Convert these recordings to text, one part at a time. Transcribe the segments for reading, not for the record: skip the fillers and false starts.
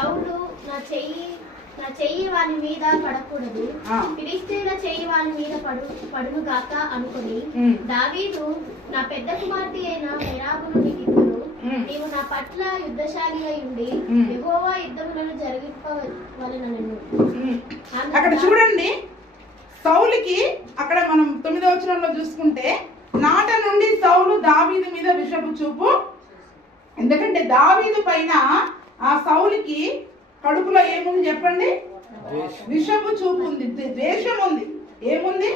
సౌలు నా చెయ్యి వాని మీద పడకూడదు, ఫిలిష్తీయుల చెయ్యి వాని మీద పడును గాక అనుకుని దావీదు నా పెద్ద కుమార్తె అయిన మెరాబును నీకు ఇత్తును, నీవు నా పట్ల యుద్ధశాలి అయి ఉండి యెహోవా యుద్ధములను జరిగింపవలెనను. అక్కడ చూడండి, సౌలుకి అక్కడ మనం 9వ వచనంలో చూసుకుంటే నాట నుండి సౌలు దావీదు మీద విషపు చూపు. ఎందుకంటే దావీదు పైన ఆ సౌలుకి కడుపులో ఏముంది చెప్పండి? విషపు చూపు ఉంది, ద్వేషం ఉంది. ఏముంది?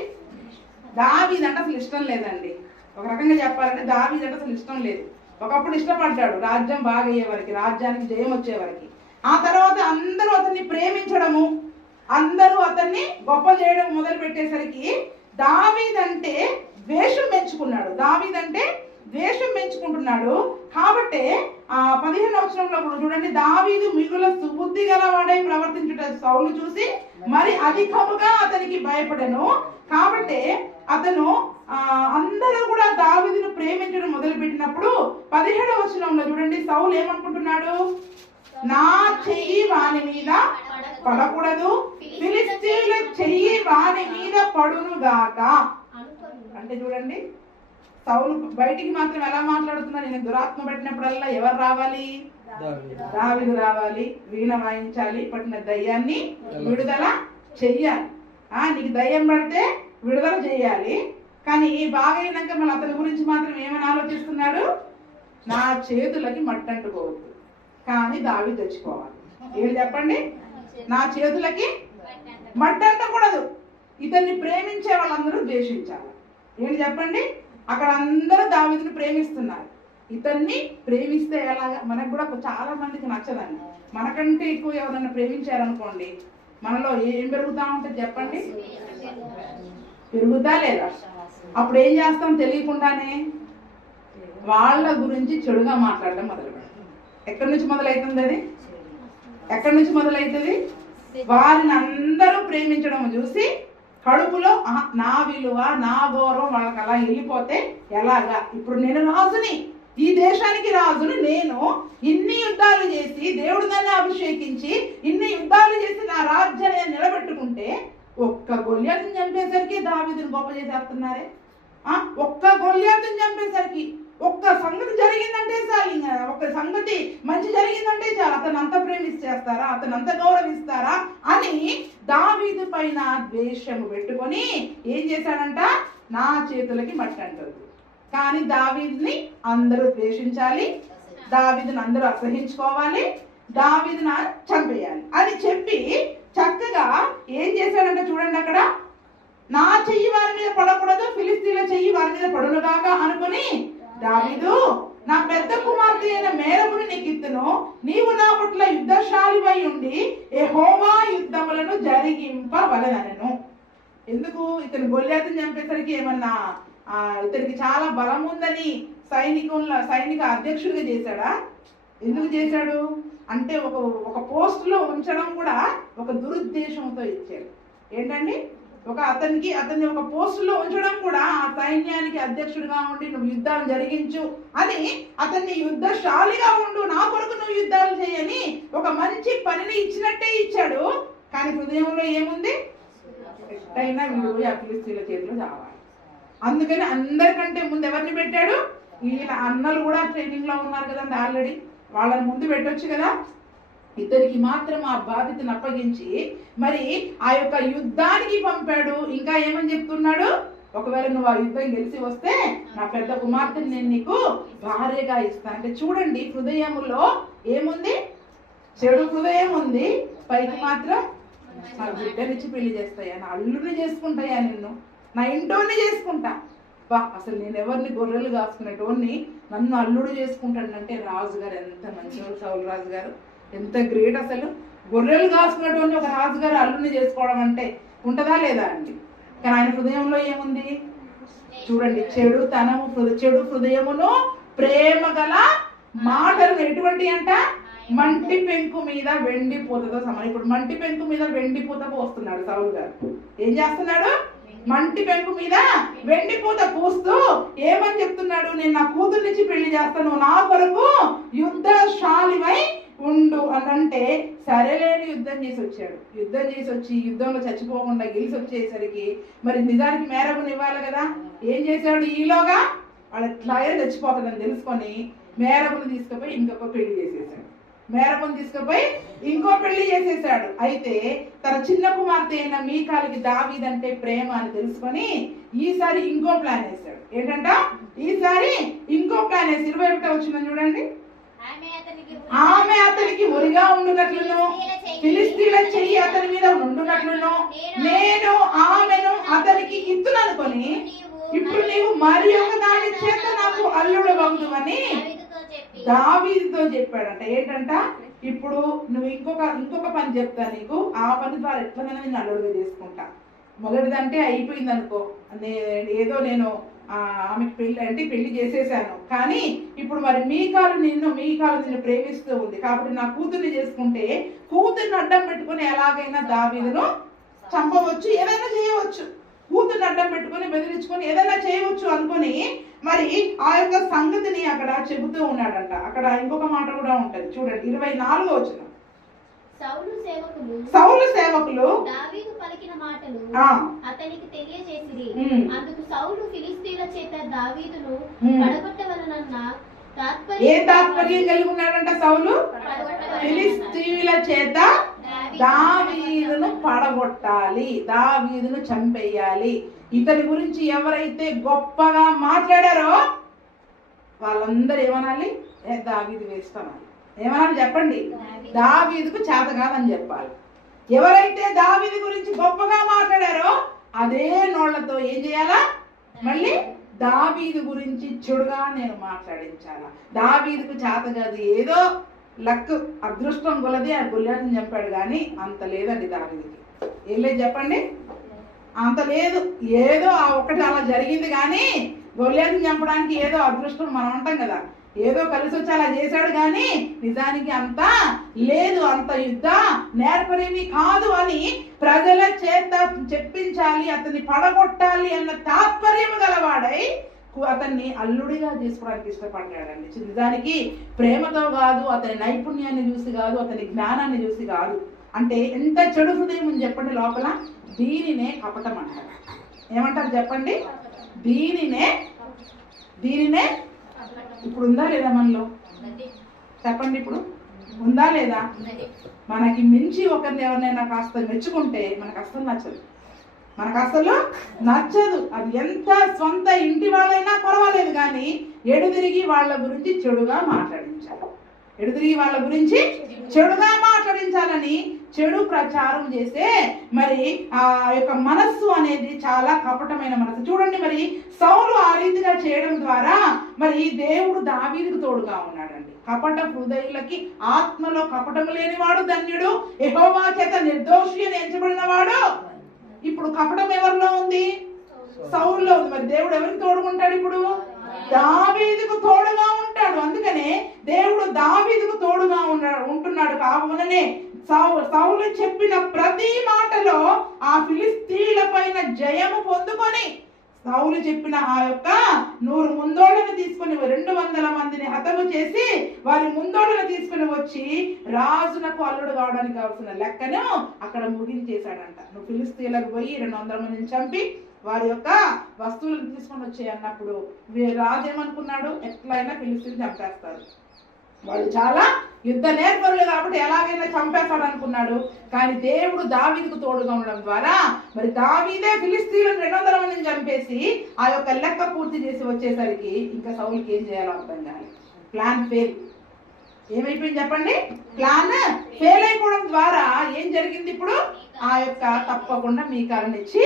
దావీదు అంటే అసలు ఇష్టం లేదండి. ఒక రకంగా చెప్పాలంటే దావీదు అంటే అసలు ఇష్టం లేదు. ఒకప్పుడు ఇష్టపడ్డాడు, రాజ్యం బాగా అయ్యే వరకు, రాజ్యానికి జయం వచ్చే వరకు. ఆ తర్వాత అందరూ అతన్ని ప్రేమించడము, అందరూ అతన్ని గొప్ప చేయడం మొదలు పెట్టేసరికి దావీదంటే ద్వేషం పెంచుకున్నాడు. ద్వేషం పెంచుకుంటున్నాడు. కాబట్టి ఆ 15వ వచనంలో కూడా చూడండి, దావీదు మిగుల సుబుద్ధి గలవాడై ప్రవర్తించుట సౌలు చూసి మరి అధికముగా అతనికి భయపడెను. కాబట్టి అతను అందరూ కూడా దావీదును ప్రేమించడం మొదలు పెట్టినప్పుడు 17వ వచనంలో చూడండి, సౌలు ఏమనుకుంటున్నాడు? నా చెయ్యి వాని మీద పడకూడదు, ఫిలిష్తీయుల చెయ్యి వాని మీద పడును గాక. అంటే చూడండి, సౌలు బయటికి మాత్రం ఎలా మాట్లాడుతున్నాడు? నేను దురాత్మ పట్టినప్పుడల్లా ఎవరు రావాలి? దావీదు రావాలి, వీణ వాయించాలి, పట్టిన దయ్యాన్ని విడుదల చెయ్యాలి. నీకు దయ్యం పడితే విడుదల చెయ్యాలి. కానీ బాగైనాక మళ్ళీ అతని గురించి మాత్రం ఏమని ఆలోచిస్తున్నాడు? నా చేతులకి మట్టంటుకోవద్దు, కానీ దావీదు తెచ్చుకోవాలి. ఏంటి చెప్పండి? నా చేతులకి మట్టంటకూడదు. ఇతన్ని ప్రేమించే వాళ్ళందరూ ద్వేషించాలి. ఏంటి చెప్పండి? అక్కడ అందరూ దావీదుని ప్రేమిస్తున్నారు. ఇతన్ని ప్రేమిస్తే ఎలాగా? మనకు కూడా చాలా మందికి నచ్చదండి. మనకంటే ఎక్కువ ఎవరన్నా ప్రేమించారనుకోండి, మనలో ఏం పెరుగుతా ఉంటుంది చెప్పండి? పెరుగుతా లేదా? అప్పుడు ఏం చేస్తాం? తెలియకుండానే వాళ్ళ గురించి చెడుగా మాట్లాడడం మొదలు పెడతాం. ఎక్కడి నుంచి మొదలవుతుంది అది? ఎక్కడి నుంచి మొదలవుతుంది? వారిని అందరూ ప్రేమించడం చూసి కడుపులో నా విలువ, నా గౌరవం వాళ్ళకి అలా వెళ్ళిపోతే ఎలాగా? ఇప్పుడు నేను రాజుని, ఈ దేశానికి రాజుని, నేను ఇన్ని యుద్ధాలు చేసి దేవుడు నన్ను అభిషేకించి ఇన్ని యుద్ధాలు చేసి నా రాజ్యాన్ని నిలబెట్టుకుంటే ఒక్క గొల్యాతుని చంపేసరికి దావీదుని గొప్ప చేసేస్తున్నారే. ఒక్క గొల్యాతుని చంపేసరికి ఒక్క సంగతి జరిగిందంటే చాలు, ఒక్క సంగతి మంచి జరిగిందంటే చాలు, అతను అంత ప్రేమిస్తారా, అతను అంత గౌరవిస్తారా అని దావీదు పైన ద్వేషము పెట్టుకొని ఏం చేశాడంట? నా చేతులకి మట్టి అంటుంది. కానీ దావీదుని అందరూ ద్వేషించాలి, దావీదుని అందరూ అసహించుకోవాలి, దావీదుని చంపేయాలి అని చెప్పి చక్కగా ఏం చేశాడంటే చూడండి, అక్కడ నా చెయ్యి వారి మీద పడకూడదు, ఫిలిష్తీయుల చెయ్యి వారి మీద పడునుగాక అనుకుని దావీదు నా పెద్ద కుమార్తె అయిన మేరబుని నీకు ఇత్తును, నీవు నా పట్ల యుద్ధశాలివై ఉండి యెహోవా యుద్ధములను జరిగింపవలెనను. ఎందుకు? ఇతను గొల్యాతుని చంపేసరికి ఏమన్నా ఇతనికి చాలా బలం ఉందని సైనిక అధ్యక్షుడిగా చేశాడా? ఎందుకు చేశాడు అంటే ఒక పోస్టులో ఉంచడం కూడా ఒక దురుద్దేశంతో ఇచ్చాడు. ఏంటండి? అతన్ని ఒక పోస్టులో ఉంచడం కూడా ఆ సైన్యానికి అధ్యక్షుడిగా ఉండి నువ్వు యుద్ధాలు జరిగించు అని, అతన్ని యుద్ధశాలిగా ఉండు, నా కొరకు నువ్వు యుద్ధాలు చేయని ఒక మంచి పనిని ఇచ్చినట్టే ఇచ్చాడు. కానీ హృదయంలో ఏముంది? ఎట్టయినా వీడు ఆ ఫిలిష్తీయుల చేతిలో చావాలి. అందుకని అందరికంటే ముందు ఎవరిని పెట్టాడు? ఈయన అన్నలు కూడా ట్రైనింగ్ లో ఉన్నారు కదండి ఆల్రెడీ, వాళ్ళని ముందు పెట్టొచ్చు కదా. ఇతనికి మాత్రం ఆ బాధ్యతను అప్పగించి మరి ఆ యొక్క యుద్ధానికి పంపాడు. ఇంకా ఏమని చెప్తున్నాడు? ఒకవేళ నువ్వు ఆ యుద్ధం గెలిచి వస్తే నా పెద్ద కుమార్తెని నేను నీకు భార్యగా ఇస్తా. అంటే చూడండి, హృదయములో ఏముంది? చెడు హృదయం ఉంది, పైకి మాత్రం నా బిడ్డనిచ్చి పెళ్లి చేస్తాయా, నా అల్లుని చేసుకుంటాయా, నిన్ను నా ఇంటోని చేసుకుంటా. అసలు నేను ఎవరిని గొర్రెలు కాసుకునేటోని నన్ను అల్లుడు చేసుకుంటాడు అంటే రాజుగారు ఎంత మంచివాడు, సౌలు రాజు గారు ఎంత గ్రేట్. అసలు గొర్రెలు కాసుకునేటోని ఒక రాజుగారు అల్లుని చేసుకోవడం అంటే ఉంటుందా లేదా అండి? కానీ ఆయన హృదయంలో ఏముంది చూడండి? చెడు హృదయమును ప్రేమ గల మాటలు ఎటువంటి అంట? మంటి పెంకు మీద వెండి పూతతో సమానం. ఇప్పుడు మంటి పెంకు మీద వెండి పూత పోస్తున్నాడు సౌలు గారు. ఏం చేస్తున్నాడు? మంటి పెంకు మీద వెండి పూత పూస్తూ ఏమని చెప్తున్నాడు? నేను నా కూతురు నుంచి పెళ్లి చేస్తాను, నా కొరకు యుద్ధశాలివై ఉండు అని అంటే సరేలేని యుద్ధం చేసి వచ్చాడు. యుద్ధం చేసి వచ్చి యుద్ధంలో చచ్చిపోకుండా గెలిచి వచ్చేసరికి మరి నిజానికి మేరబుని ఇవ్వాలి కదా. ఏం చేశాడు? ఈలోగా వాళ్ళు ఎట్లాగే చచ్చిపోతాడని తెలుసుకొని మేరబుని తీసుకుపోయి ఇంకొక పెళ్లి చేసేసాడు. మేరబుని తీసుకుపోయి ఇంకో పెళ్లి చేసేసాడు. అయితే తన చిన్న కుమార్తె అయిన మీకాలుకి దావీదంటే ప్రేమ అని తెలుసుకొని ఈసారి ఇంకో ప్లాన్ వేశాడు. ఏంటంట? ఈసారి ఇంకో ప్లాన్ వేసి 21 వచ్చిందని చూడండి. ఆమె అతనికి ఉరిగా ఉండునట్లును ఫిలిష్తీయుల చెయ్యి అతని మీద ఉండునట్లును నేను ఆమెను అతనికి ఇత్తుననుకొని ఇప్పుడు నీవు మరి ఒక దాని చేత నాకు అల్లుడు వగుదువని దావీదుతో చెప్పాడంట. ఏంటంట? ఇప్పుడు నువ్వు ఇంకొక పని చెప్తా నీకు, ఆ పని ద్వారా ఎట్లనైనా నేను అల్లుడుగా చేసుకుంటా. మొదటిదంటే అయిపోయింది అనుకో, ఏదో నేను ఆమెకి పెళ్లి చేసేసాను, కానీ ఇప్పుడు మరి మీకాలు నిన్ను ప్రేమిస్తూ ఉంది కాబట్టి నా కూతుర్ని చేసుకుంటే కూతుర్ని అడ్డం పెట్టుకుని ఎలాగైనా దావీదును చంపవచ్చు, ఏదైనా చేయవచ్చు. కూతుర్ని అడ్డం పెట్టుకుని బెదిరించుకొని ఏదైనా చేయవచ్చు అనుకుని మరి ఆ యొక్క సంగతిని అక్కడ చెబుతూ ఉన్నాడంట. అక్కడ ఇంకొక మాట కూడా ఉంటది చూడండి, 24 వచనం. సౌలు సేవకులు దావీదు పలికిన మాటలు అతనికి తెలియజేసిరి. అందుకు సౌలు ఫిలిష్తీయుల చేత దావీదును పడగొట్టవలనన్న ఏ తాత్పర్యం కలిగి ఉన్నాడంట సౌలు? ఫిలిష్తీయుల చేత దావీదును పడగొట్టాలి, దావీదును చంపేయాలి. ఇతని గురించి ఎవరైతే గొప్పగా మాట్లాడారో వాళ్ళందరూ ఏమనాలి? దావీదు వేస్తామని ఏమనాలి చెప్పండి? దావీదుకు చేత కాదని చెప్పాలి. ఎవరైతే దావీదు గురించి గొప్పగా మాట్లాడారో అదే నోళ్లతో ఏం చేయాలా? మళ్ళీ దావీదు గురించి చెడుగా నేను మాట్లాడించాలా. దావీదుకు చేత కాదు, ఏదో లక్ అదృష్టం కొలది ఆ గొల్లియాతుని చంపాడు, కానీ అంత లేదండి దావీదుకి. ఏం లేదు చెప్పండి? అంత లేదు. ఏదో ఆ ఒక్కటి అలా జరిగింది, కానీ గొల్లియాతుని చంపడానికి ఏదో అదృష్టం మనం అంటాం కదా, ఏదో కలిసి వచ్చి అలా చేశాడు, కానీ నిజానికి అంత లేదు. అంత యుద్ధ నేర్పరేమి కాదు అని ప్రజల చేత చెప్పించాలి, అతన్ని పడగొట్టాలి అన్న తాత్పర్యం గలవాడై అతన్ని అల్లుడిగా చేసుకోవడానికి ఇష్టపడ్డాడండి. నిజానికి ప్రేమతో కాదు, అతని నైపుణ్యాన్ని చూసి కాదు, అతని జ్ఞానాన్ని చూసి కాదు. అంటే ఎంత చెడు హృదయం అని చెప్పండి లోపల. దీనినే కపటం అంటారు. ఏమంటారు చెప్పండి? దీనినే ఇప్పుడు ఉందా లేదా మనలో? చెప్పండి, ఇప్పుడు ఉందా లేదా? మనకి మించి ఒకరిని ఎవరినైనా కాస్త మెచ్చుకుంటే మనకు అస్సలు నచ్చదు. అది ఎంత సొంత ఇంటి వాళ్ళైనా పర్వాలేదు, కానీ ఎడుదిరిగి వాళ్ళ గురించి చెడుగా మాట్లాడించాలని చెడు ప్రచారం చేసే మరి ఆ యొక్క మనస్సు అనేది చాలా కపటమైన మనస్సు. చూడండి, మరి సౌలు ఆ రీతిగా చేయడం ద్వారా మరి దేవుడు దావీదుకు తోడుగా ఉన్నాడండి. కపట హృదయులకి ఆత్మలో కపటము లేనివాడు ధన్యుడు, యెహోవా చేత నిర్దోషి అని ఎంచబడిన వాడు. ఇప్పుడు కపటం ఎవరిలో ఉంది? సౌలులో ఉంది. మరి దేవుడు ఎవరికి తోడుకుంటాడు? ఇప్పుడు దావీదుకు తోడుగా ఉంటాడు. అందుకనే దేవుడు దావీదుకు తోడుగా ఉంటున్నాడు. కావుననే సౌలు చెప్పిన ప్రతి మాటలో ఆ ఫిలిష్తీయుల పైన జయము పొందుకొని సౌలు చెప్పిన ఆ యొక్క 100 ముందోళ్ళను తీసుకుని 200 మందిని హతము చేసి వారి ముందోళ్ళను తీసుకుని వచ్చి రాజునకు అల్లుడు కావడానికి కావాల్సిన లెక్కను అక్కడ ముగించేశాడంట. నువ్వు ఫిలిష్తీయులకు పోయి 200 మందిని చంపి వారి యొక్క వస్తువులను తీసుకొని వచ్చాయి అన్నప్పుడు రాజు ఏమనుకున్నాడు? ఎట్లయినా ఫిలిష్తీయులు చంపేస్తారు, వాళ్ళు చాలా యుద్ధ నేర్పరులు కాబట్టి ఎలాగైనా చంపేస్తాడు అనుకున్నాడు. కానీ దేవుడు దావీదుకు తోడుగా ఉండడం ద్వారా మరి దావీదే ఫిలిష్తీయులను 200 మందిని చంపేసి ఆ యొక్క లెక్క పూర్తి చేసి వచ్చేసరికి ఇంకా సౌలుకి ఏం చేయాలో అర్థం కాదు. Plan fail. ఏమైపోయింది చెప్పండి? ప్లాన్ ఫెయిల్ అయిపోవడం ద్వారా ఏం జరిగింది? ఇప్పుడు ఆ యొక్క తప్పకుండా మీకాలను ఇచ్చి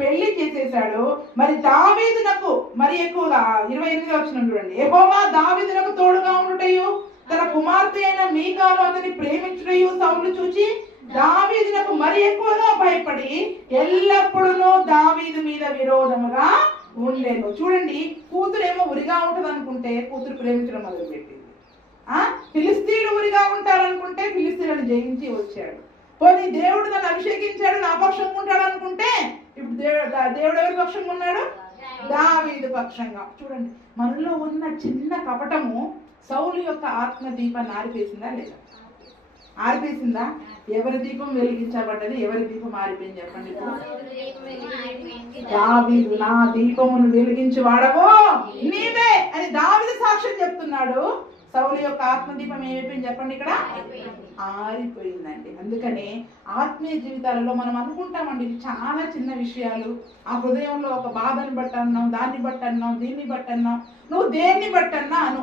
పెళ్లి చేసేసాడు. మరి దావీదునకు మరి ఎక్కువగా 28 వచనం చూడండి. యెహోవా దావీదునకు తోడుగా ఉండుటయు తన కుమార్తె అయిన మీకాలు అతని ప్రేమించుటయు సౌలు చూచి దావీదునకు మరి ఎక్కువగా భయపడి ఎల్లప్పుడూ దావీదు మీద విరోధముగా ఉండేను. చూడండి, కూతురేమో ఉరిగా ఉంటది అనుకుంటే కూతురు ప్రేమించడం మొదలుపెట్టింది. ఫిలిష్తీయులు ఉరిగా ఉంటారనుకుంటే ఫిలిష్తీయులను జయించి వచ్చాడు. పోనీ దేవుడు నన్ను అభిషేకించాడు, నా పక్షంగా ఉంటాడు అనుకుంటే ఇప్పుడు దేవుడు ఎవరి పక్షంగా ఉన్నాడు? దావీదు పక్షంగా. చూడండి, మనలో ఉన్న చిన్న కపటము సౌలు యొక్క ఆత్మ దీపాన్ని ఆరిపేసిందా లేదా? ఆరిపేసిందా? ఎవరి దీపం వెలిగించబడ్డది? ఎవరి దీపం ఆరిపోయింది చెప్పండి? దావీదు, నా దీపమును వెలిగించి వాడవో నీవే అని దావీదు సాక్ష్యం చెప్తున్నాడు. సౌలు యొక్క ఆత్మదీపం ఏమైపోయింది చెప్పండి? ఇక్కడ ఆరిపోయిందండి. అందుకనే ఆత్మీయ జీవితాలలో మనం అనుకుంటామండి ఇది చాలా చిన్న విషయాలు. ఆ హృదయంలో ఒక బాధని బట్టి అన్నాం, దాన్ని బట్టి అన్నాం, దీన్ని బట్టి అన్నాం, నువ్వు దేన్ని బట్టి అన్నా అను.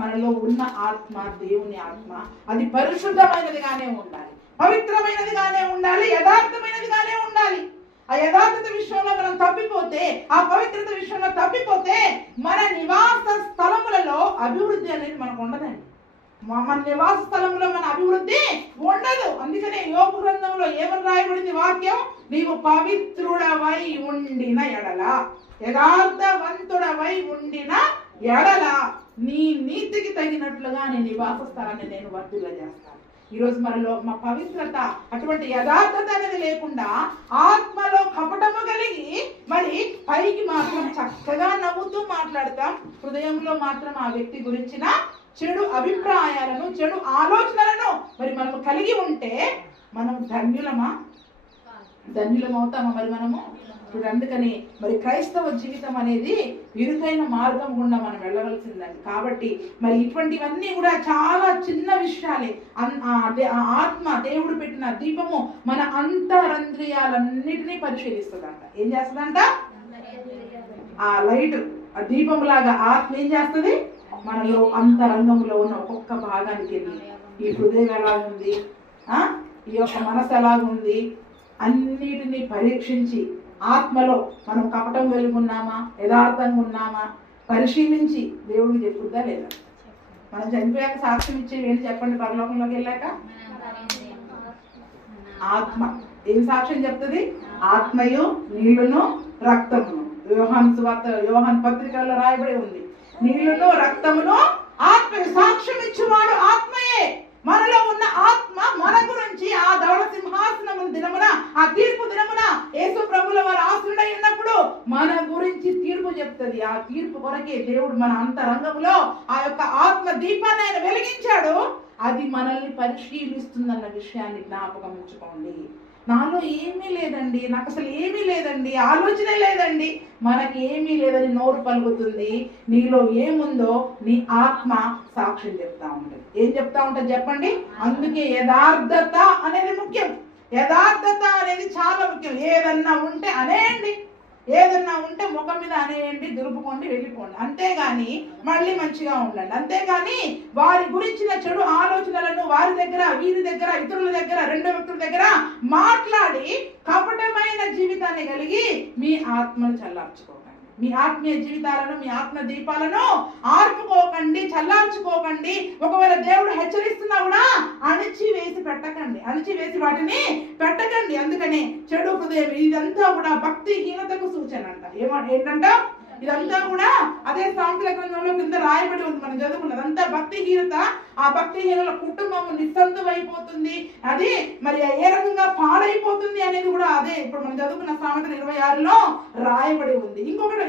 మనలో ఉన్న ఆత్మ దేవుని ఆత్మ, అది పరిశుద్ధమైనదిగానే ఉండాలి, పవిత్రమైనదిగానే ఉండాలి, యథార్థమైనదిగానే ఉండాలి. ఆ యథార్థత విషయంలో మనం తప్పిపోతే, ఆ పవిత్రత విషయంలో తప్పిపోతే మన నివాస స్థలములలో అభివృద్ధి అనేది మనకు ఉండదండి. మన నివాస స్థలంలో మన అభివృద్ధి ఉండదు. అందుకనే యోబు గ్రంథంలో ఏమని రాయబడింది వాక్యం? నీవు పవిత్రుడవై ఉండిన ఎడల, యథార్థవంతుడవై ఉండిన ఎడల నీ నీతికి తగినట్లుగా నీ నివాస స్థలాన్ని నేను వర్ధిల్ల చేస్తాను. ఈరోజు మనలో మా పవిత్రత, అటువంటి యథార్థత అనేది లేకుండా ఆత్మలో కపటము కలిగి మరి పైకి మాత్రం చక్కగా నవ్వుతూ మాట్లాడతాం, హృదయంలో మాత్రం ఆ వ్యక్తి గురించిన చెడు అభిప్రాయాలను, చెడు ఆలోచనలను మరి మనం కలిగి ఉంటే మనం ధన్యులమవుతామా? మరి మనము ఇప్పుడు అందుకని మరి క్రైస్తవ జీవితం అనేది ఇరుకైన మార్గం గుండా మనం వెళ్ళవలసిందండి. కాబట్టి మరి ఇటువంటివన్నీ కూడా చాలా చిన్న విషయాలే. ఆత్మ, దేవుడు పెట్టిన దీపము మన అంతరంద్రియాలన్నిటినీ పరిశీలిస్తుందంట. ఏం చేస్తుందంట? ఆ లైట్, ఆ దీపం లాగా ఆత్మ ఏం చేస్తుంది? మనలో అంతరంగంలో ఉన్న ఒక్కొక్క భాగానికి వెళ్ళి ఈ హృదయం ఎలా ఉంది, ఈ యొక్క మనసు ఎలాగుంది అన్నిటినీ పరీక్షించి ఆత్మలో మనం కపటం కలిగి ఉన్నామా, యథార్థంగా ఉన్నామా పరిశీలించి దేవుడికి చెప్పుద్దా లేదా? మనం చనిపోయాక సాక్ష్యం ఇచ్చేవి ఏంటి చెప్పండి? పరలోకంలోకి వెళ్ళాక ఆత్మ ఏం సాక్ష్యం చెప్తుంది? ఆత్మయు నీళ్లును రక్తమును. యోహాను పత్రికల్లో రాయబడి ఉంది, నీళ్లును రక్తమును ఆత్మయు. సాక్ష్యం ఇచ్చేవాడు ఆత్మయే. మనలో ఉన్న ఆత్మ మన గురించి ఆ ధవళ సింహాసనము దినమున, ఆ తీర్పు దినమున యేసు ప్రభుల వారు ఆశ్రయుడై ఉన్నప్పుడు మన గురించి తీర్పు చెప్తుంది. ఆ తీర్పు కొరకే దేవుడు మన అంతరంగంలో ఆ యొక్క ఆత్మ దీపాన్ని ఆయన వెలిగించాడు. అది మనల్ని పరిశీలిస్తుందన్న విషయాన్ని జ్ఞాపకం ఉంచుకోండి. నాలో ఏమీ లేదండి, నాకు అసలు ఏమీ లేదండి, ఆలోచనే లేదండి, మనకి ఏమీ లేదని నోరు పలుకుతుంది. నీలో ఏముందో నీ ఆత్మ సాక్ష్యం చెప్తా ఉంటుంది. ఏం చెప్తా ఉంటుంది చెప్పండి? అందుకే యథార్థత అనేది ముఖ్యం. యథార్థత అనేది చాలా ముఖ్యం. ఏదన్నా ఉంటే అనేయండి, ఏదన్నా ఉంటే ముఖం మీద అనేయండి, దులుపుకోండి, వెళ్ళిపోండి. అంతేగాని మళ్ళీ మంచిగా ఉండండి. అంతేగాని వారి గురించిన చెడు ఆలోచనలను వారి దగ్గర, వీరి దగ్గర, ఇతరుల దగ్గర, రెండో వ్యక్తుల దగ్గర మాట్లాడి కపటమైన జీవితాన్ని కలిగి మీ ఆత్మను చల్లార్చుకోకండి. మీ ఆత్మీయ జీవితాలను, మీ ఆత్మ దీపాలను ఆర్పుకోకండి, చల్లార్చుకోకండి. ఒకవేళ దేవుడు హెచ్చరిస్తున్నా కూడా అణిచివేసి పెట్టకండి, అణిచివేసి వాటిని పెట్టకండి. అందుకని చెడు హృదయం ఇదంతా కూడా భక్తిహీనతకు సూచన అంట. ఏంటంట? ఇదంతా కూడా అదే సామెతల గ్రంథంలో కింద రాయబడి ఉంది, మనం చదువుకున్నది అంతా భక్తిహీనత. ఆ భక్తిహీనుల కుటుంబం నిస్సంతువైపోతుంది, అది మరి ఏ రకంగా పాడైపోతుంది అనేది కూడా అదే ఇప్పుడు మనం చదువుకున్న సామెతలు 26లో రాయబడి ఉంది.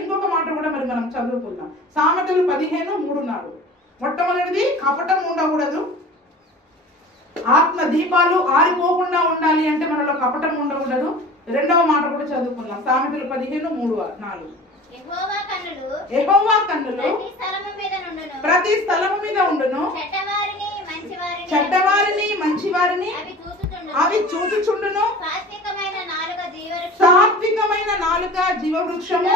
ఇంకొక మాట కూడా మరి మనం చదువుకుందాం. సామెతలు 15:3. మొట్టమొదటిది కపటం ఉండకూడదు. ఆత్మ దీపాలు ఆరిపోకుండా ఉండాలి అంటే మనలో కపటం ఉండకూడదు. రెండవ మాట కూడా చదువుకుందాం. సామెతలు 15:3-4. యెహోవా కన్నులు ప్రతి స్థలము మీద ఉండును, చెడ్డవారిని మంచివారిని అవి చూచుచుండును. సాత్వికమైన నాలుక జీవవృక్షము,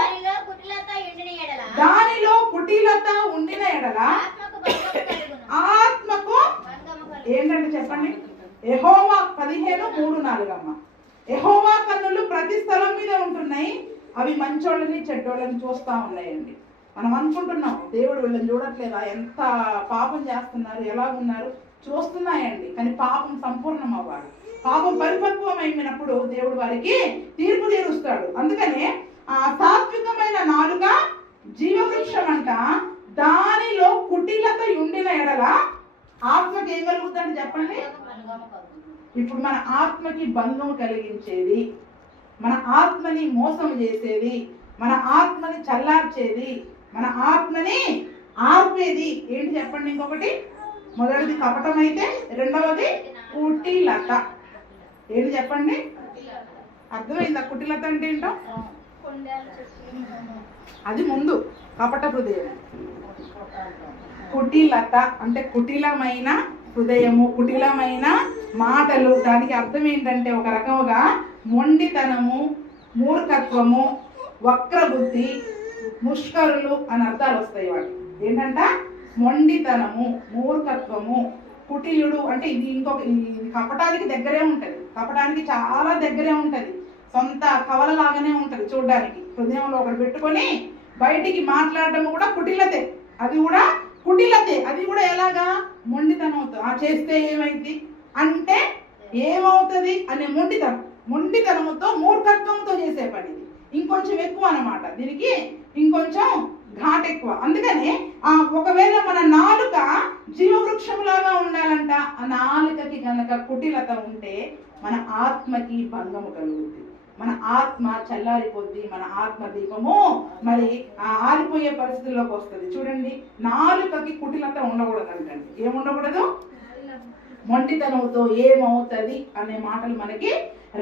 దానిలో కుటిలత ఉండిన ఎడల ఆత్మకు ఏంటంటే చెప్పండి? యెహోవా 15:3-4 అమ్మ. యెహోవా కన్నులు ప్రతి స్థలం మీద ఉంటున్నాయి, అవి మంచోళ్ళని చెడ్డోళ్ళని చూస్తా ఉన్నాయండి. మనం అనుకుంటున్నాం దేవుడు వీళ్ళని చూడట్లేదా, ఎంత పాపం చేస్తున్నారు, ఎలా ఉన్నారు, చూస్తున్నాయండి. కానీ పాపం సంపూర్ణం అవ్వాలి. పాపం పరిపక్వం అయినప్పుడు దేవుడు వారికి తీర్పు తీరుస్తాడు. అందుకనే ఆ సాత్వికమైన నాలుక జీవవృక్షం అంట, దానిలో కుటిలత ఉండిన ఎడల ఆత్మకి ఏం కలుగుతుందంటే చెప్పండి? ఇప్పుడు మన ఆత్మకి భంగం కలిగించేది, మన ఆత్మని మోసం చేసేది, మన ఆత్మని చల్లార్చేది, మన ఆత్మని ఆర్పేది ఏంటి చెప్పండి? ఇంకొకటి, మొదటిది కపటం అయితే రెండవది కుటిలత. ఏంటి చెప్పండి, అర్థమైందా? కుటిలత అంటే ఏంటో? అది ముందు కపట హృదయం. కుటిలత అంటే కుటిలమైన హృదయము, కుటిలమైన మాటలు. దానికి అర్థం ఏంటంటే ఒక రకముగా మొండితనము, మూర్ఖత్వము, వక్రబుద్ధి, ముష్కరులు అని అర్థాలు వస్తాయి వాటి. ఏంటంట? మొండితనము, మూర్ఖత్వము, కుటిలుడు అంటే ఇది ఇంకొక, ఇది కపటానికి దగ్గరే ఉంటది. కపటానికి చాలా దగ్గరే ఉంటది. సొంత కవలలాగానే ఉంటది చూడడానికి. హృదయంలో ఒకటి పెట్టుకొని బయటికి మాట్లాడడం కూడా కుటిలతే. అది కూడా కుటిలతే. అది కూడా ఎలాగా? మొండితనంతో. ఆ చేస్తే ఏమైంది అంటే ఏమవుతుంది అనే మొండితనం. మొండితనంతో, మూర్ఖత్వంతో చేసే పని ఇది. ఇంకొంచెం ఎక్కువ అన్నమాట దీనికి, ఇంకొంచెం ఘాట్ ఎక్కువ. అందుకనే ఒకవేళ మన నాలుక జీవవృక్షంలాగా ఉండాలంట. ఆ నాలుకకి గనక కుటిలత ఉంటే మన ఆత్మకి భంగము కలుగుతుంది. మన ఆత్మ చల్లారిపోద్ది. మన ఆత్మ దీపము మరి ఆరిపోయే పరిస్థితుల్లోకి వస్తుంది. చూడండి, నాలుకకి కుటిలత ఉండకూడదంటండి. ఏముండకూడదు? మొండితనంతో ఏమవుతుంది అనే మాటలు మనకి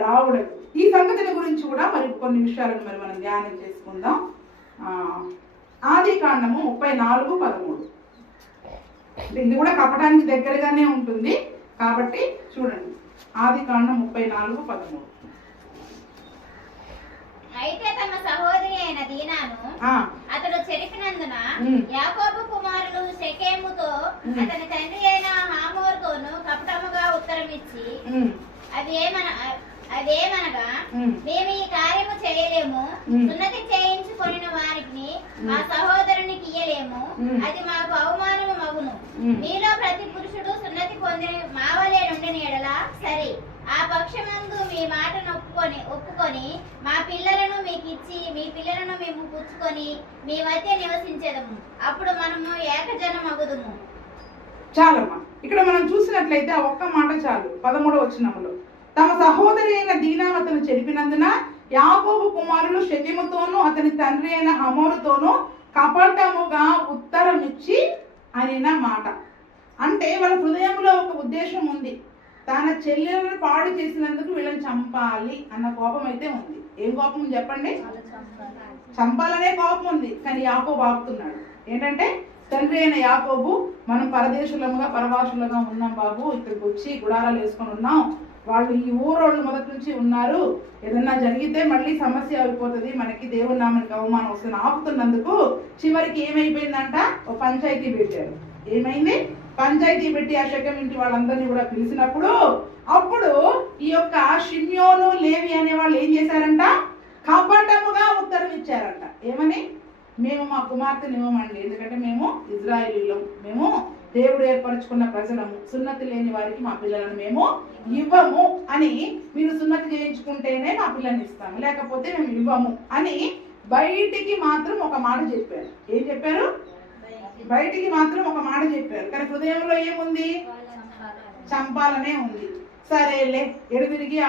రాకూడదు. ఈ సంగతిని గురించి కూడా మరి కొన్ని విషయాలను మరి మనం ధ్యానం చేసుకుందాం. ఆదికాండము 34:13. ఇది కూడా కపటానికి దగ్గరగానే ఉంటుంది కాబట్టి చూడండి. ఆదికాండం 34:13. అయితే తమ సహోదరి అయిన దీనాను అతడు చెరిపినందున యాకోబు కుమారుడు షెకెముతో అతని తండ్రి అయిన హామోరుతోను కపటముగా ఉత్తరమిచ్చి అదేమనగా, మేము ఈ కార్యము చేయలేము, సున్నతి చేయించుకొనిన వారికి మా సహోదరునికి ఇయ్యలేము, అది మాకు అవమానము మగును. మీలో ప్రతి పురుషుడు సున్నతి పొందిన మావలే నుండిన ఎడల సరే, ఆ పక్షమందు మీ మాటను ఒప్పుకొని మా పిల్లలను మీకు ఇచ్చి మీ పిల్లలను మేము పుచ్చుకొని మీ మధ్య నివసించేదము. అప్పుడు మనము ఏకజనమగుదుము. చాలమ్మా, ఇక్కడ మనం చూసినట్లయితే ఆ ఒక్క మాట చాలు. 13వ వచనములో తమ సహోదరి అయిన దీనావతను చెరిపినందున యాకోబు కుమారులు షెకెముతోనూ అతని తండ్రి అయిన హమోరుతోనూ కపటముగా ఉత్తరమిచ్చి అనిన మాట. అంటే వాళ్ళ హృదయంలో ఒక ఉద్దేశం ఉంది. తన చెల్లెలను పాడు చేసినందుకు వీళ్ళని చంపాలి అన్న కోపం అయితే ఉంది. ఏం కోపం చెప్పండి? చంపాలనే కోపం ఉంది. కానీ యాకోబు ఆపుతున్నాడు. ఏంటంటే, తండ్రి అయిన యాకోబు, మనం పరదేశులముగా పరవాసులుగా ఉన్నాం బాబు, ఇక్కడికి వచ్చి గుడారాలు వేసుకొని ఉన్నాం, వాళ్ళు ఈ ఊరోళ్ళు మొదటి నుంచి ఉన్నారు, ఏదన్నా జరిగితే మళ్ళీ సమస్య అయిపోతుంది, మనకి దేవుని నామానికి అవమానం వస్తుంది. ఆపుతున్నందుకు చివరికి ఏమైపోయిందంట, ఓ పంచాయతీ పెట్టారు. ఏమైంది? పంచాయతీ పెట్టి ఆ శకం ఇంటి వాళ్ళందరినీ కూడా పిలిచినప్పుడు అప్పుడు ఈ యొక్క షిమ్యోను లేవి అనే వాళ్ళు ఏం చేశారంట? కపటముగా ఉత్తరం ఇచ్చారంట. ఏమని? మేము మా కుమార్తెను ఇవ్వమండి, ఎందుకంటే మేము ఇజ్రాయేలీలం, మేము దేవుడు ఏర్పరచుకున్న ప్రజలము, సున్నతి లేని వారికి మా పిల్లలను మేము ఇవ్వము అని, మీరు సున్నతి చేయించుకుంటేనే మా పిల్లల్ని ఇస్తాము, లేకపోతే మేము ఇవ్వము అని బయటికి మాత్రం ఒక మాట చెప్పారు. ఏం చెప్పారు? బయటికి మాత్రం ఒక మాట చెప్పారు. కానీ హృదయంలో ఏముంది? చంపాలనే ఉంది. సరేలే, ఎడుదిరిగి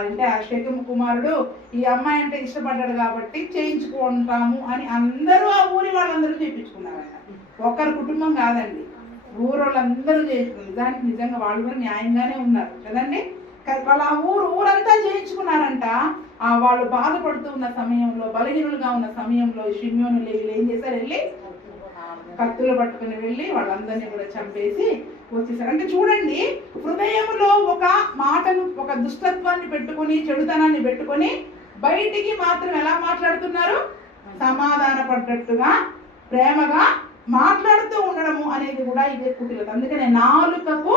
అంటే ఆ షెకెము కుమారుడు ఈ అమ్మాయి అంటే ఇష్టపడ్డాడు కాబట్టి చేయించుకుంటాము అని అందరూ, ఆ ఊరి వాళ్ళందరూ చేయించుకున్నారంట. ఒక్కరి కుటుంబం కాదండి, ఊరోళ్ళందరూ చేయించుకున్నారు. దానికి నిజంగా వాళ్ళు కూడా న్యాయంగానే ఉన్నారు కదండి. వాళ్ళు ఆ ఊరంతా చేయించుకున్నారంట. వాళ్ళు బాధపడుతూ ఉన్న సమయంలో, బలహీనులుగా ఉన్న సమయంలో షిమ్యోను లేవీలు ఏం చేశారు? వెళ్ళి కత్తులు పట్టుకుని వెళ్ళి వాళ్ళందరినీ కూడా చంపేసి వచ్చేసారు. అంటే చూడండి, హృదయంలో ఒక మాటను, ఒక దుష్టత్వాన్ని పెట్టుకుని, చెడుతనాన్ని పెట్టుకొని బయటికి మాత్రం ఎలా మాట్లాడుతున్నారు? సమాధాన పడ్డట్టుగా, ప్రేమగా మాట్లాడుతూ ఉండడము అనేది కూడా ఇదే కుటిలత. అందుకనే నాలుకకు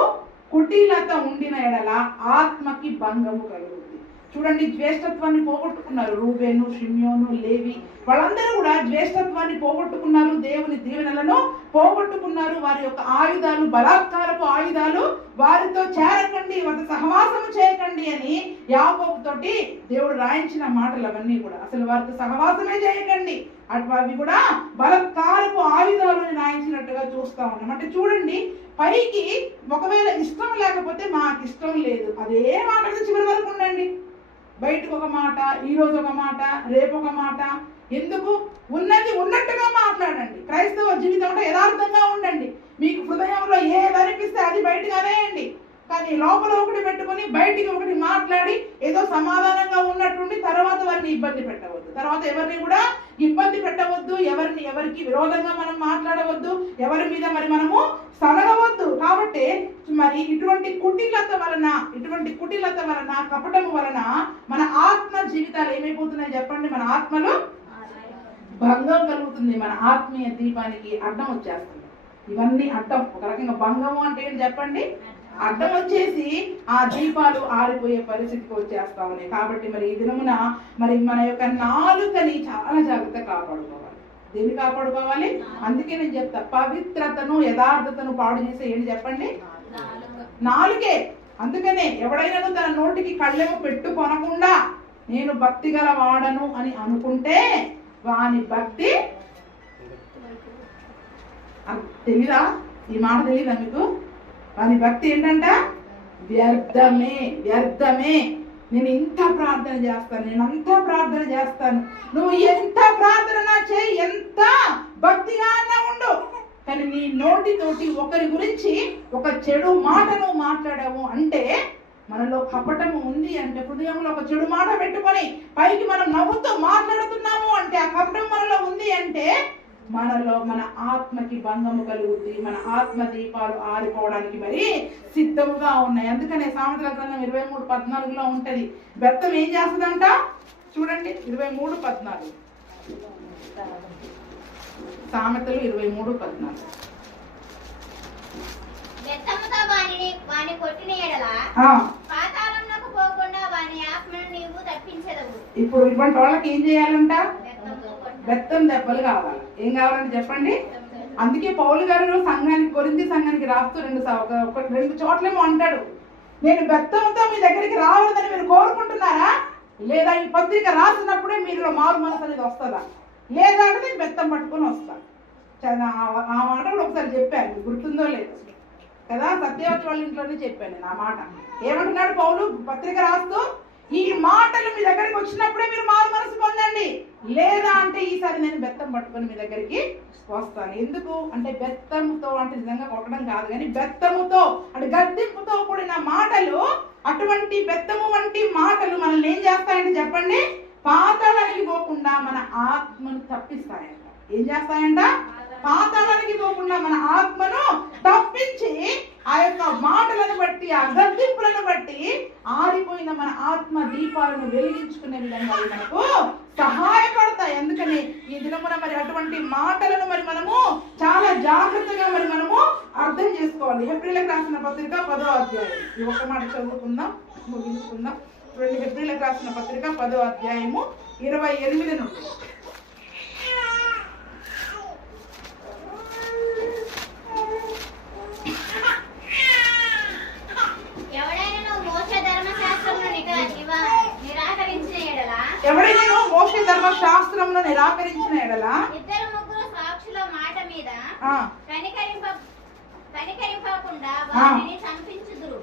కుటిలత ఉండిన ఎడల ఆత్మకి భంగము కలుగుతుంది. చూడండి, జ్యేష్ఠత్వాన్ని పోగొట్టుకున్నారు. రూబేను, షిమ్యోను, లేవి వాళ్ళందరూ కూడా జ్యేష్ఠత్వాన్ని పోగొట్టుకున్నారు, దేవుని దీవెనలను పోగొట్టుకున్నారు. వారి యొక్క ఆయుధాలు, బలాత్కారపు ఆయుధాలు, వారితో చేరకండి, వారితో సహవాసము చేయకండి అని యాకోబు తోటి దేవుడు రాయించిన మాటలు అవన్నీ కూడా. అసలు వారితో సహవాసమే చేయకండి, అవి కూడా బలాత్కారపు ఆయుధాలను రాయించినట్టుగా చూస్తా ఉన్నాం. అంటే చూడండి, పైకి ఒకవేళ ఇష్టం లేకపోతే మాకు ఇష్టం లేదు, అదే మాట చివరి వరకు ఉండండి. బయటకు ఒక మాట, ఈరోజు ఒక మాట, రేపు ఒక మాట. ఎందుకు? ఉన్నది ఉన్నట్టుగా మాట్లాడండి. క్రైస్తవ జీవితం అంటే యథార్థంగా ఉండండి. మీకు హృదయంలో ఏదనిపిస్తే అది బయటకు అనేయండి. కానీ లోపల ఒకటి పెట్టుకొని బయటికి ఒకటి మాట్లాడి ఏదో సమాధానంగా ఉన్నట్టుండి తర్వాత వారిని ఇబ్బంది పెట్టవద్దు, తర్వాత ఎవరిని కూడా ఇబ్బంది పెట్టవద్దు, ఎవరికి విరోధంగా మనం మాట్లాడవద్దు, ఎవరి మీద మరి మనము సనగవద్దు. కాబట్టి మరి ఇటువంటి కుటిలత వలన కపటము వలన మన ఆత్మ జీవితాలు ఏమైపోతున్నాయి చెప్పండి? మన ఆత్మలో భంగం కలుగుతుంది, మన ఆత్మీయ దీపానికి అడ్డం వచ్చేస్తుంది. ఇవన్నీ అడ్డం, ఒక రకంగా భంగము అంటే ఏంటి చెప్పండి? అడ్డం వచ్చేసి ఆ దీపాలు ఆరిపోయే పరిస్థితికి వచ్చేస్తా ఉన్నాయి. కాబట్టి మరి ఈ దినమున మరి మన యొక్క నాలుకని చాలా జాగ్రత్తగా కాపాడుకోవాలి. దేన్ని కాపాడుకోవాలి? అందుకే నేను చెప్తా, పవిత్రతను యథార్థతను పాడు చేసే ఏంటి చెప్పండి? నాలుకే. అందుకనే ఎవడైనా తన నోటికి కళ్ళెము పెట్టుకొనకుండా నేను భక్తి గల వాడను అని అనుకుంటే వాని భక్తి తెలీదా? ఈ మాట తెలీదా మీకు? వాని భక్తి ఏంటంట? వ్యర్థమే. నేను ఇంత ప్రార్థన చేస్తాను, నేను అంత ప్రార్థన చేస్తాను, నువ్వు ఎంత ప్రార్థన చేయి, ఎంత భక్తిగా ఉండు, కానీ నీ నోటితోటి ఒకరి గురించి ఒక చెడు మాటను మాట్లాడావు అంటే మనలో కపటము ఉంది అంటే, హృదయంలో ఒక చెడు మాట పెట్టుకొని పైకి మనం నవ్వుతూ మాట్లాడుతున్నాము అంటే ఆ కపటం మనలో ఉంది అంటే మనలో మన ఆత్మకి భంగము కలుగుతుంది, మన ఆత్మ దీపాలు ఆరిపోవడానికి మరి సిద్ధముగా ఉన్నాయి. అందుకనే సామెతల గ్రంథం 23:14 ఉంటది. బెత్తం ఏం చేస్తుందంట చూడండి, 23:14 సామెతలు 23:14. ఇప్పుడు ఇటువంటి వాళ్ళకి ఏం చేయాలంట? బెత్తం దెబ్బలు కావాలి. ఏం కావాలంటే చెప్పండి? అందుకే పౌలు గారు కొరింథీ సంఘానికి రాస్తూ రెండు చోట్లేమో అంటాడు, నేను బెత్తంతో మీ దగ్గరికి రావాలని మీరు కోరుకుంటున్నారా? లేదా ఈ పత్రిక రాసినప్పుడే మీలో మారు మనసు అనేది వస్తుందా? లేదా అంటే నేను బెత్తం పట్టుకొని వస్తాను. ఆ మాట కూడా ఒకసారి చెప్పాను, గుర్తుందో లేదు కదా? సత్యవతి వాళ్ళ ఇంట్లోనే చెప్పాను నేను ఆ మాట. ఏమంటున్నాడు పౌలు పత్రిక రాస్తూ? ఈ మాటలు మీ దగ్గరికి వచ్చినప్పుడే మీరు మారు మనసు పొందండి, లేదా అంటే ఈసారి నేను బెత్తం పట్టుకొని మీ దగ్గరికి వస్తాను. ఎందుకు అంటే బెత్తముతో అంటే నిజంగా కొట్టడం కాదు, కానీ బెత్తముతో అంటే గద్దింపుతో కూడిన మాటలు, అటువంటి బెత్తము వంటి మాటలు మనల్ని ఏం చేస్తాయంటే చెప్పండి? పాతాళానికి పోకుండా మన ఆత్మను తప్పిస్తాయంట. ఏం చేస్తాయంట? పాతాళానికి పోకుండా మన ఆత్మను తప్పించి ఆ యొక్క మాటలను బట్టి, ఆ గద్దింపులను బట్టి ఆరిపోయిన మన ఆత్మ దీపాలను వెలిగించుకునే విధంగా మనకు సహాయపడతాయి. అందుకని ఈ దినమున మరి అటువంటి మాటలను మరి మనము చాలా జాగ్రత్తగా మరి మనము అర్థం చేసుకోవాలి. హెబ్రీలకు రాసిన పత్రిక 10వ అధ్యాయం, ఈ ఒక్క మాట చదువుకుందాం, ముగించుకుందాం. హెబ్రీలకు రాసిన పత్రిక 10వ అధ్యాయము 28 నుండి. ఎవడైనా మోషే ధర్మశాస్త్రమును నిరాకరించిన ఎడల ఇద్దరు ముగ్గురు సాక్షుల మాట మీద కనికరింపకుండా వారిని చంపించుదురు.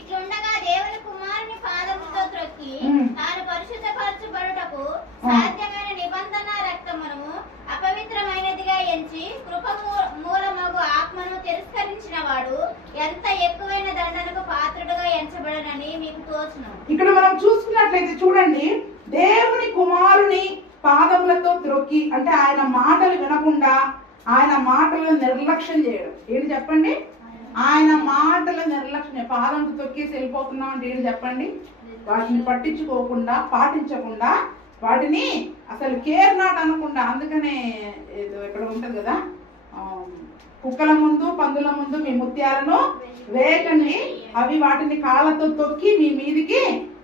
ఇట్లుండగా దేవుని కుమారుని పాదములతో త్రొక్కి తాను పరిశుద్ధపరచబడుటకు సాధ్యమైన నిబంధన రక్తమును అపవిత్రమైనదిగా ఎంచి కృప మూలమగు ఆత్మను తిరస్కరించిన వాడు ఎంత ఎక్కువైన దండనకు పాత్రుడుగా ఎంచబడనని మీకు తోచును. ఇక్కడ మనం చూసుకున్నట్లయితే చూడండి, దేవుని కుమారుని పాదములతో త్రొక్కి అంటే ఆయన మాటలు వినకుండా, ఆయన మాటలను నిర్లక్ష్యం చేయడం. ఏంటి చెప్పండి? ఆయన మాటల నిర్లక్ష్యం, పాదంతో తొక్కేసి వెళ్ళిపోతున్నాం అంటే ఏంటి చెప్పండి? వాటిని పట్టించుకోకుండా, పాటించకుండా, వాటిని అసలు కేర్ నాట్ అనకుండా. అందుకనే ఇక్కడ ఉంటది కదా, కుక్కల ముందు పందుల ముందు మీ ముత్యాలను వేయకండి, అవి వాటిని కాళ్ళతో తొక్కి మీ మీదికి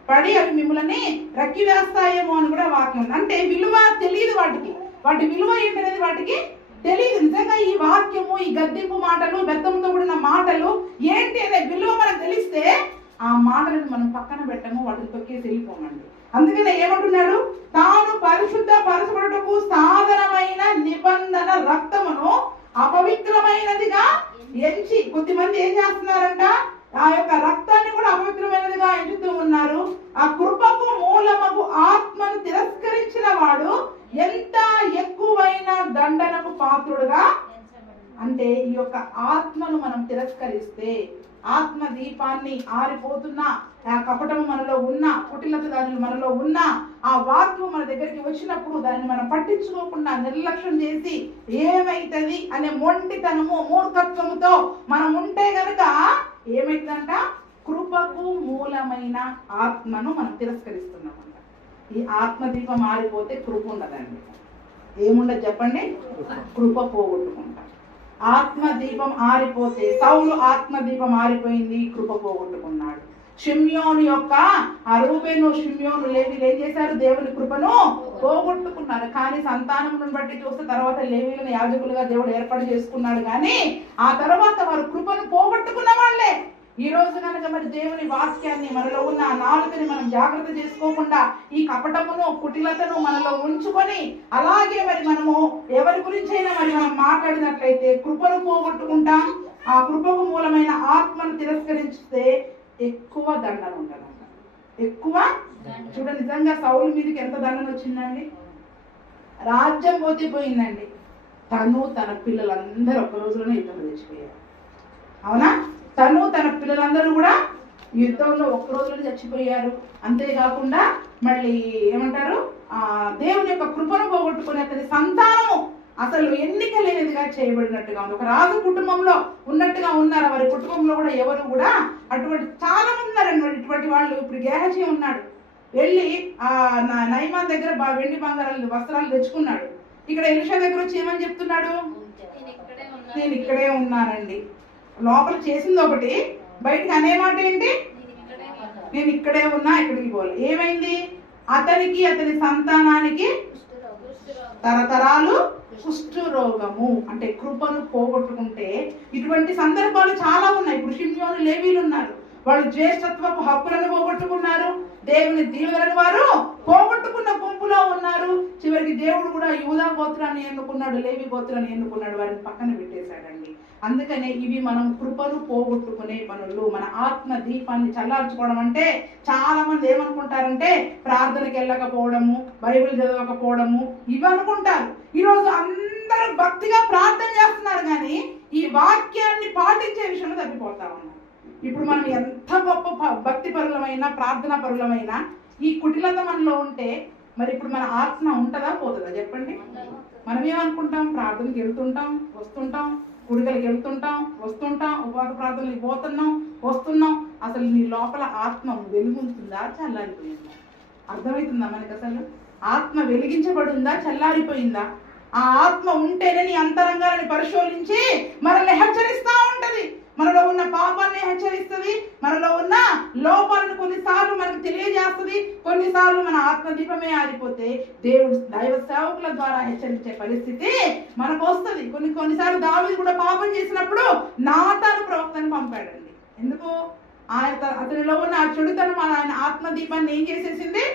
పడి అవి మిమ్మల్ని రక్కి వేస్తాయేమో అని కూడా వాక్యం. అంటే విలువ తెలియదు వాటికి, వాటి విలువ ఏంటనేది వాటికి తెలియదు. నిజంగా ఈ వాక్యము, ఈ గద్దింపు మాటలు, బెత్తంతో కూడిన మాటలు ఏంటి అనే విలువ మనకు తెలిస్తే ఆ మాటలను మనం పక్కన పెట్టము, వాటిని తొక్కేసి వెళ్ళిపోమండి. అందుకనే ఏమంటున్నాడు? తాను పరిశుద్ధ పరచబడుటకు సాధనమైన నిబంధన రక్తమును అపవిత్రమైనదిగా ఎంచి, కొద్దిమంది ఏం చేస్తున్నారంట? ఆ యొక్క రక్తాన్ని కూడా అపవిత్రమైనదిగా ఎంచుతూ ఉన్నారు. ఆ కృపకు మూలమగు ఆత్మను తిరస్కరించిన వాడు ఎంత ఎక్కువైన దండనకు పాత్రుడుగా. అంటే ఈ యొక్క యొక్క ఆత్మను మనం తిరస్కరిస్తే, ఆత్మ దీపాన్ని ఆరిపోతున్న ఆ కపటము మనలో ఉన్న, కుటిలత దాని మనలో ఉన్న ఆ వాక్యం మన దగ్గరికి వచ్చినప్పుడు దాన్ని మనం పట్టించుకోకుండా నిర్లక్ష్యం చేసి ఏమైతుంది అనే మొండితనము మూర్ఖత్వముతో మనం ఉంటే గనక ఏమైతుందంట, కృపకు మూలమైన ఆత్మను మనం తిరస్కరిస్తున్నాం అంట. ఈ ఆత్మదీపం ఆరిపోతే కృప ఉండదండి. ఏముండదు చెప్పండి? కృప పోగొట్టుకుంటాం. ఆత్మదీపం ఆరిపోతే, సౌలు ఆత్మదీపం ఆరిపోయింది, కృప పోగొట్టుకున్నాడు. షిమ్యోను యొక్క ఆ రూబేను, షిమ్యోను, లేవీలు ఏం చేశారు? దేవుని కృపను పోగొట్టుకున్నారు. కానీ సంతానమును బట్టి చూస్తే తర్వాత లేవీలను యాజకులుగా దేవుడు ఏర్పాటు చేసుకున్నాడు. కానీ ఆ తర్వాత వారు కృపను పోగొట్టుకున్న వాళ్ళే. ఈ రోజు కనుక మరి దేవుని వాక్యాన్ని, మనలో ఉన్న ఆ నాలుకని మనం జాగ్రత్త చేసుకోకుండా ఈ కపటమును, కుటిలతను మనలో ఉంచుకొని అలాగే మరి మనము ఎవరి గురించైనా మరి మనం మాట్లాడినట్లయితే కృపను పోగొట్టుకుంటాం. ఆ కృపకు మూలమైన ఆత్మను తిరస్కరిస్తే ఎక్కువ దండన ఉండదంట. ఎక్కువ చూడండి, నిజంగా సౌలు మీదకి ఎంత దండన వచ్చిందండి. రాజ్యం పోతే-పోయిందండి, తను తన పిల్లలందరూ ఒక్క రోజులోనే యుద్ధంలో చచ్చిపోయారు. అవునా? తను తన పిల్లలందరూ కూడా యుద్ధంలో ఒక్క రోజులో చచ్చిపోయారు. అంతేకాకుండా మళ్ళీ ఏమంటారు, దేవుని యొక్క కృపను పోగొట్టుకుని అతని సంతానము అసలు ఎన్నిక లేనిదిగా చేయబడినట్టుగా ఉంది. ఒక రాజు కుటుంబంలో ఉన్నట్టుగా ఉన్నారు. వారి కుటుంబంలో కూడా ఎవరు కూడా అటువంటి చాలా మంది ఉన్నారండి ఇటువంటి వాళ్ళు. ఇప్పుడు గేహజీ ఉన్నాడు, వెళ్ళి ఆ నయమాన్ దగ్గర వెండి బంగారాలు వస్త్రాలు తెచ్చుకున్నాడు. ఇక్కడ ఎలీషా దగ్గర వచ్చి ఏమని చెప్తున్నాడు? నేను ఇక్కడే ఉన్నానండి. లోపల చేసింది ఒకటి, బయటకు అనే మాట ఏంటి? నేను ఇక్కడే ఉన్నా, ఇక్కడికి పోలే. ఏమైంది? అతనికి అతని సంతానానికి తరతరాలు కుష్ఠు రోగము. అంటే కృపను పోగొట్టుకుంటే ఇటువంటి సందర్భాలు చాలా ఉన్నాయి. ఇప్పుడు షిమ్యోను, లేవీలు ఉన్నారు. వాళ్ళు జ్యేష్ఠత్వపు హక్కులను పోగొట్టుకున్నారు. దేవుని దీవెనలను వారు పోగొట్టుకున్న గుంపులో ఉన్నారు. చివరికి దేవుడు కూడా యూదా గోత్రాన్ని ఎన్నుకున్నాడు, లేవి గోత్రాన్ని ఎన్నుకున్నాడు, వారిని పక్కన పెట్టేశాడండి. అందుకనే ఇవి మనం కృపను పోగొట్టుకునే పనులు. మన ఆత్మ దీపాన్ని చల్లార్చుకోవడం అంటే చాలా మంది ఏమనుకుంటారంటే ప్రార్థనకి వెళ్ళకపోవడము, బైబిల్ చదవకపోవడము ఇవి అనుకుంటారు. ఈరోజు అందరూ భక్తిగా ప్రార్థన చేస్తున్నారు, కానీ ఈ వాక్యాన్ని పాటించే విషయంలో తప్పిపోతా ఉన్నారు. ఇప్పుడు మనం ఎంత గొప్ప భక్తి పరులమైనా, ప్రార్థన పరులమైనా ఈ కుటిలత మనలో ఉంటే మరి ఇప్పుడు మన ఆత్మ ఉంటుందా, పోతుందా చెప్పండి? మనం ఏమనుకుంటాం? ప్రార్థనకి వెళ్తుంటాం, వస్తుంటాం, గుడికలకి వెళ్తుంటాం, వస్తుంటాం, ఉపవాస ప్రార్థనలకు పోతున్నాం, వస్తున్నాం. అసలు నీ లోపల ఆత్మ వెలుగుతుందా, చల్లారిపోయిందా? అర్థమవుతుందా మనకి? అసలు ఆత్మ వెలిగించబడిందా, చల్లారిపోయిందా? ఆ ఆత్మ ఉంటేనే నీ అంతరంగాన్ని పరిశోధించి మనల్ని హెచ్చరిస్తా ఉంటది. మనలో ఉన్న పాపాన్ని హెచ్చరిస్తుంది, మనలో ఉన్న లోపాలను కొన్నిసార్లు మనకు తెలియజేస్తుంది. కొన్నిసార్లు మన ఆత్మదీపమే ఆరిపోతే దేవుడు దైవ సేవకుల ద్వారా హెచ్చరించే పరిస్థితి మనకు వస్తుంది. కొన్నిసార్లు దావీదు కూడా పాపం చేసినప్పుడు నాతాను ప్రవక్తను పంపాడండి. ఎందుకు? అతనిలో ఉన్న ఆ చెడుతనం ఆయన ఆత్మదీపాన్ని ఏం చేసేసింది?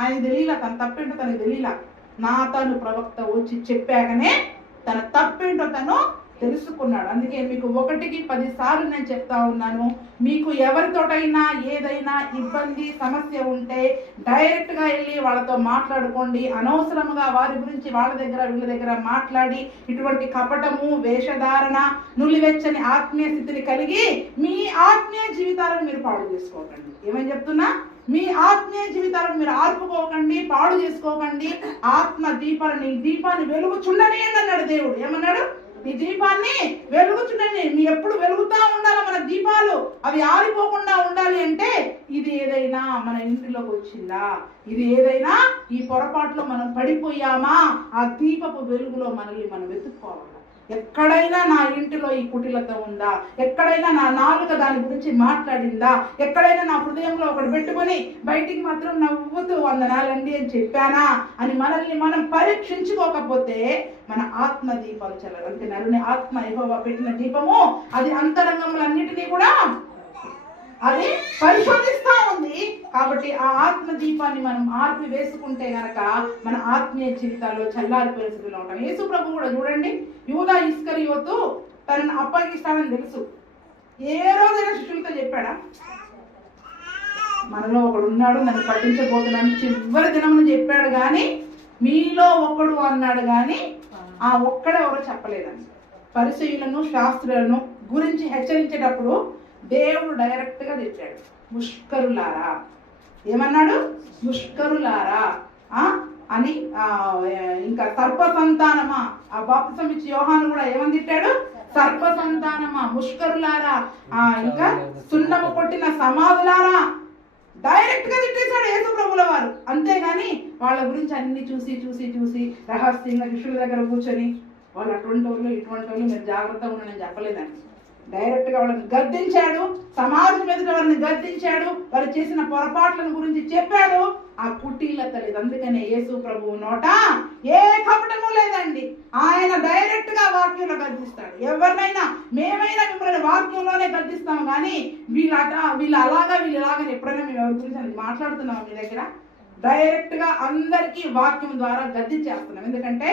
ఆయన తెలియలా, తన తప్పేంటో తనకు తెలియలా. నాతాను ప్రవక్త వచ్చి చెప్పాకనే తన తప్పేంటో తను తెలుసుకున్నాడు. అందుకే మీకు 1కి 10 సార్లు నేను చెప్తా ఉన్నాను, మీకు ఎవరితోటైనా ఏదైనా ఇబ్బంది, సమస్య ఉంటే డైరెక్ట్ గా వెళ్ళి వాళ్ళతో మాట్లాడుకోండి. అనవసరంగా వారి గురించి వాళ్ళ దగ్గర వీళ్ళ దగ్గర మాట్లాడి ఇటువంటి కపటము, వేషధారణ, నులివెచ్చని ఆత్మీయ స్థితిని కలిగి మీ ఆత్మీయ జీవితాలను మీరు పాడు చేసుకోకండి. ఏమని చెప్తున్నా? మీ ఆత్మీయ జీవితాలను మీరు ఆర్పుకోకండి, పాడు చేసుకోకండి. ఆత్మ దీపాన్ని, దీపాన్ని వెలుగుచుండని అన్నాడు దేవుడు. ఏమన్నాడు? నీ దీపాన్ని వెలుగుచుండని. మీ ఎప్పుడు వెలుగుతా ఉండాలి మన దీపాలు, అవి ఆరిపోకుండా ఉండాలి. అంటే ఇది ఏదైనా మన ఇంటిలోకి వచ్చిందా, ఇది ఏదైనా ఈ పొరపాటులో మనం పడిపోయామా, ఆ దీపపు వెలుగులో మనల్ని మనం వెతుక్కోవాలి. ఎక్కడైనా నా ఇంటిలో ఈ కుటిలత ఉందా, ఎక్కడైనా నా నాలుక దాని గురించి మాట్లాడిందా, ఎక్కడైనా నా హృదయంలో ఒకటి పెట్టుకొని బయటికి మాత్రం నవ్వుతూ వందనాలండి అని చెప్పానా అని మనల్ని మనం పరీక్షించుకోకపోతే మన ఆత్మ దీపాలు చల్లరు. అంటే నరుని ఆత్మ యెహోవా పెట్టిన దీపము అది అంతరంగములన్నిటినీ కూడా అది పరిశోధిస్తా ఉంది. కాబట్టి ఆ ఆత్మ దీపాన్ని మనం ఆర్పి వేసుకుంటే గనక మన ఆత్మీయ జీవితాల్లో చల్లారిపోయే స్థితిలో ఉంటాం. యేసు ప్రభు కూడా చూడండి, యూదా ఇస్కరియోతు తనను అప్పగిస్తానని తెలుసు. ఏ రోజైనా శిష్యులతో చెప్పాడా? మనలో ఒకడు ఉన్నాడు, నన్ను పట్టించబోతున్నాను చివరి దినమును చెప్పాడు. కానీ మీలో ఒకడు అన్నాడు, కానీ ఆ ఒక్కడెవరో చెప్పలేదండి. పరిసయ్యులను శాస్త్రులను గురించి హెచ్చరించేటప్పుడు దేవుడు డైరెక్ట్ గా తెచ్చాడు, ముష్కరులారా. ఏమన్నాడు? ముష్కరులారా అని. ఇంకా సర్ప సంతానమా, ఆ బాప్తిసం ఇచ్చి యోహాను కూడా ఏమని తిట్టాడు? సర్ప సంతానమా, ముష్కరులారా, ఇంకా సున్నము కొట్టిన సమాధులారా. డైరెక్ట్ గా తిట్టేశాడు యేసు ప్రభుల వారు. అంతేగాని వాళ్ళ గురించి అన్ని చూసి చూసి చూసి రహస్యంగా శిష్యుల దగ్గర కూర్చొని వాళ్ళు అటువంటి వాళ్ళు ఇటువంటి వాళ్ళు మీరు జాగ్రత్తగా ఉండని చెప్పలేదండి. డైరెక్ట్ గా వాళ్ళని గద్దించాడు, సమాజం ఎదుట వాళ్ళని గద్దించాడు, వారు చేసిన పొరపాట్లను గురించి చెప్పాడు. ఆ కుటీలత లేదు. అందుకనే యేసు ప్రభువు నోట ఏ కపటము లేదండి. ఆయన డైరెక్ట్ గా వాక్యంలో గద్దిస్తాడు. ఎవరినైనా మేమైనా మిమ్మల్ని వాక్యంలోనే గద్దిస్తాము, కానీ వీళ్ళు ఇలాగని ఎప్పుడైనా మేము ఎవరి గురించి మాట్లాడుతున్నాము మీ దగ్గర? డైరెక్ట్ గా అందరికీ వాక్యం ద్వారా గద్దించేస్తున్నాం. ఎందుకంటే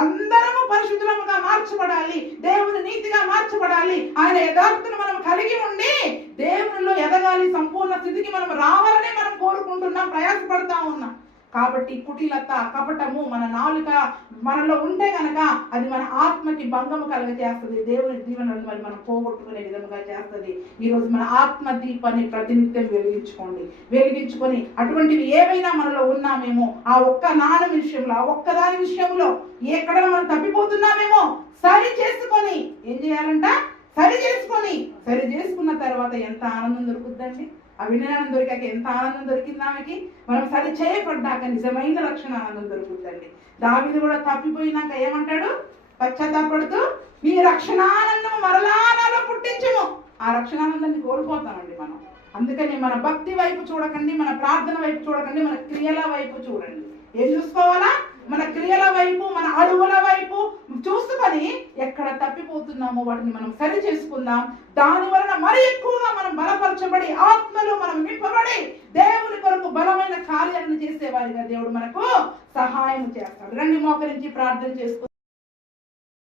అందరము పరిశుద్ధముగా మార్చబడాలి, దేవుని నీతిగా మార్చబడాలి, ఆయన యథార్థతను మనం కలిగి ఉండి దేవునిలో ఎదగాలి, సంపూర్ణ స్థితికి మనం రావాలని మనం కోరుకుంటున్నాం, ప్రయాసపడతా ఉన్నాం. కాబట్టి కుటిలత, కపటము మన నాలుక మనలో ఉంటే గనక అది మన ఆత్మకి భంగము కలగజేస్తుంది, దేవుని దీవెనలను మరి మనం పోగొట్టుకునే విధముగా చేస్తుంది. ఈరోజు మన ఆత్మ దీపాన్ని ప్రతినిత్యం వెలిగించుకొని అటువంటివి ఏవైనా మనలో ఉన్నామేమో ఆ ఒక్క నాన్న విషయంలో, ఆ ఒక్కదాని విషయంలో ఎక్కడ మనం తప్పిపోతున్నామేమో సరి చేసుకొని ఏం చేయాలంట? సరి చేసుకున్న తర్వాత ఎంత ఆనందం దొరుకుద్దండి. ఆ వినయానం దొరికాక ఎంత ఆనందం దొరికింది ఆమెకి. మనం సరి చేయబడ్డాక నిజమైన రక్షణ ఆనందం దొరుకుతుందండి. దావీదు కూడా తప్పిపోయినాక ఏమంటాడు? పశ్చాత్తాపడుతూ మీ రక్షణానందం మరలా నాలో పుట్టించుము. ఆ రక్షణానందాన్ని కోల్పోతామండి మనం. అందుకని మన భక్తి వైపు చూడకండి, మన ప్రార్థన వైపు చూడకండి, మన క్రియల వైపు చూడండి. ఏం చూసుకోవాలా? మన క్రియల వైపు, మన అడుగుల వైపు చూసుకొని ఎక్కడ తప్పిపోతున్నామో వాటిని మనం సరి చేసుకుందాం. దాని వలన మరి ఎక్కువగా మనం బలపరచబడి ఆత్మలో మనం నింపబడి దేవుని కొరకు బలమైన కార్యాలను చేసేవారిగా దేవుడు మనకు సహాయం చేస్తాడు. రండి మోకరించి ప్రార్థన చేసుకుందాం.